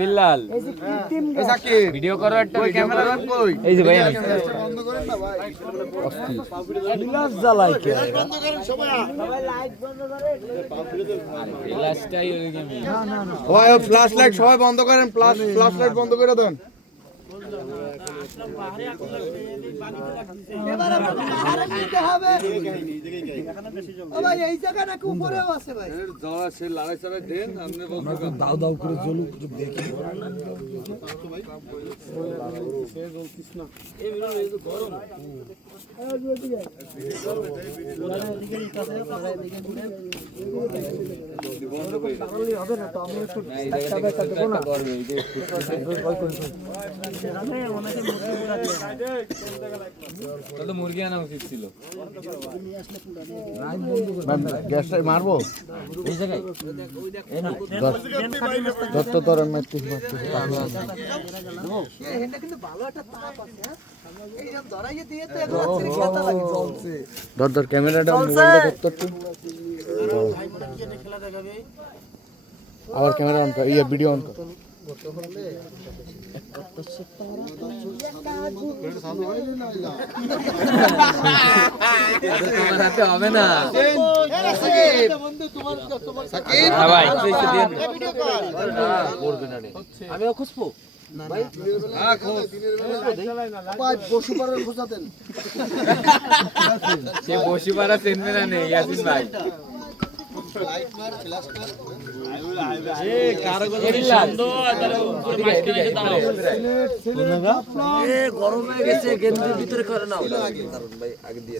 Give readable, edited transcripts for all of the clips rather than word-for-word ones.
Billal video করো একটা camera কই এই যে ভাই বন্ধ করেন না ভাই ফ্ল্যাশ জ্বালাই কে বন্ধ করেন সবাই লাইট বন্ধ করেন ফ্ল্যাশটাই ওই গেমে না ভাই ফ্ল্যাশ লাইট সবাই বন্ধ করেন ফ্ল্যাশ লাইট বন্ধ করে দেন এবারে বাহারে নিতে হবে ও ভাই এই জায়গা নাকি উপরেও আছে ভাই যাওয়া সে লড়াই চড়াই দেন আপনি বলবেন দাও দাও করে জ্বলুক দেখি সে জ্বলতিস না এই বিরল গরম হবে না তো আমি একটু করবে এই যে তাহলে মুরগি আনা উচিত ছিল গ্যাসটা মারবো এই জায়গায় যত তরণ মারতে এটা কিন্তু ভালো একটা তাপ আছে এই যে ধরাইয়ে দিয়ে তো একবার খেতা লাগে চলছে ধর ক্যামেরাটা মোবাইলটা ধরতে আবার ক্যামেরা অন কর ভিডিও অন কর তোমার হাতে হবে না আমিও খুঁজবো সে বসিপাড়া চেনবে না নেই ইয়াসিন ভাই গরম হয়ে গেছে গেন্দির ভিতরে করে নাও আগে দিয়ে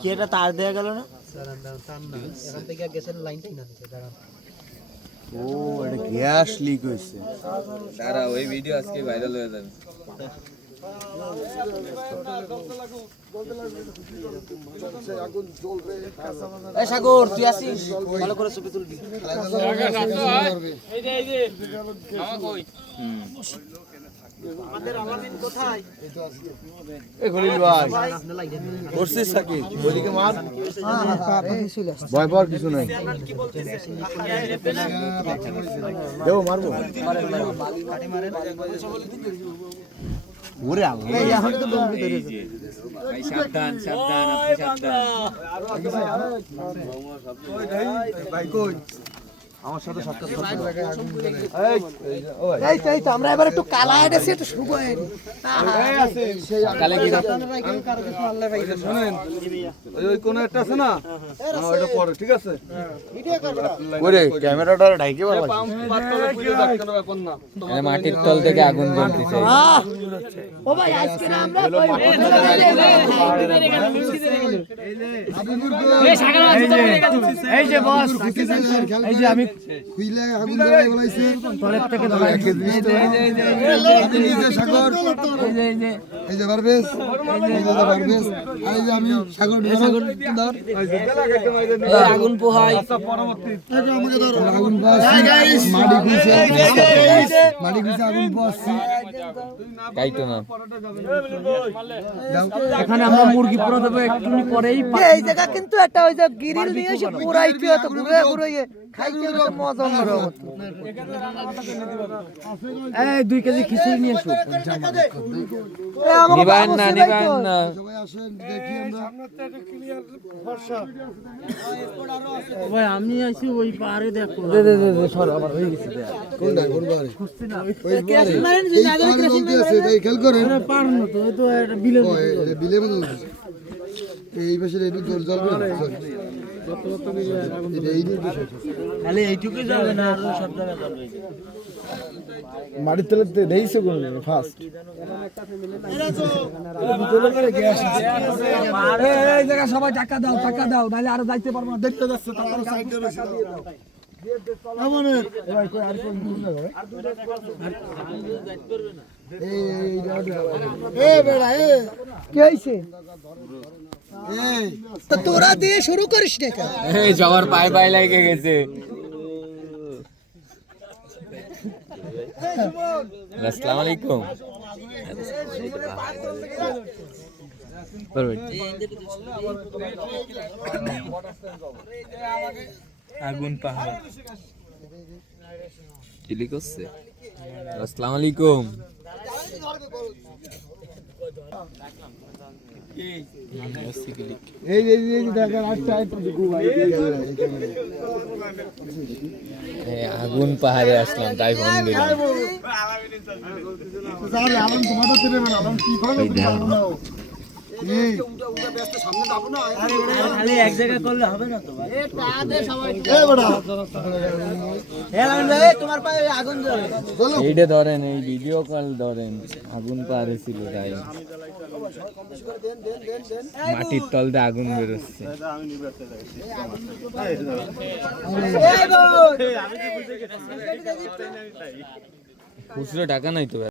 কি এটা তার দেয়া গেল না এখান থেকে গ্যাসের লাইনটা কিনা দিতে দাঁড়ান ও এটা গ্যাস লিক হইছে সারা ওই ভিডিও আজকে ভাইরাল হয়ে যাবে এই সাগর তুই আসিস ভালো করে ছবি তুলবি এই যে মামা কই আমাদের আলামিন কোথায় এই খলিল ভাই করছিস সাকি বলিকে মার ভয় পাওয়ার কিছু নাই দেও মারবো ওরে আল্লাহ এই এখন তো বন্ধ করে ভাই সাবধান সাবধান আপনি সাবধান ভাই কই আমার সাথে সাক্ষাৎ এই তো আমরা এবার একটু কালা এসেছি একটু শুভ হয়নি কালে কি শুনেন ওই কোন একটা আছে না ওইটা পরে ঠিক আছে ওরে ক্যামেরাটা ঢাইকে বলা মাটির তল থেকে আগুন জ্বলতেছে ও ভাই আজকে না আমরা এই যে বস এই যে আমি খুইলে আগুন ধরাই বলাইছে তলের থেকে ধরাই এই যে সাগর এই যে পারবেশ এই যে পারবেশ আর এই যে আমি সাগর ধর আগুন পোহাই আমাকে ধর আগুন পাস মাটি খুইছে আগুন পাসছি গাইতো না এখানে আমরা মুরগি পোড়া দেব একটু পরেই এই জায়গা কিন্তু একটা ওই যে গ্রিল নিয়ে এসে পুরাইতে তো ঘুরে ঘুরে খাইতে তো মজা হবে এই 2 কেজি খিচুড়ি নিয়ে এসো নিবান না সবাই আসেন দেখি আমরা ভাই আমি আইছি ওই পারে দেখো দে সর আবার হয়ে গেছে কোনটা কোন বারে খুঁজছি না ওই বারে এই পার বলতে আছে তাই খেয়াল করেন পার না তো এই তো একটা বিলে বিলে মনে হচ্ছে এই পাশে একটু দৌড় জ্বলবে খালি এইটুকুই যাবে না আর সব জায়গায় যাবে মাটির তলে দেইছে কোন ফার্স্ট এই জায়গা সবাই টাকা দাও নাহলে আর যাইতে পারবো না দেখতে যাচ্ছে তারপর সাইডে বসে দাও তোরা দিয়ে শুরু করিস না এই যাওয়ার পায়ে পায়ে লাগে গেছে আসসালামু আলাইকুম। আগুন পাহাড় চিলি করছে। আসসালামু আলাইকুম। এই দেখেন আচ্ছা আগুন পাহাড়ে আসলাম তাই ফোন দিলাম। আলম তোমাদের থেকে আলম কি করে খালি এক জায়গায় করলে হবে না তো ভাই। তোমার পায়ে আগুন জ্বলে। এইটা ধরেন, এই ভিডিও কল ধরেন, আগুন পাহাড়ে ছিল তাই মাটির তল দিয়ে আগুন বেরোচ্ছে। খুচরো টাকা নাই তো।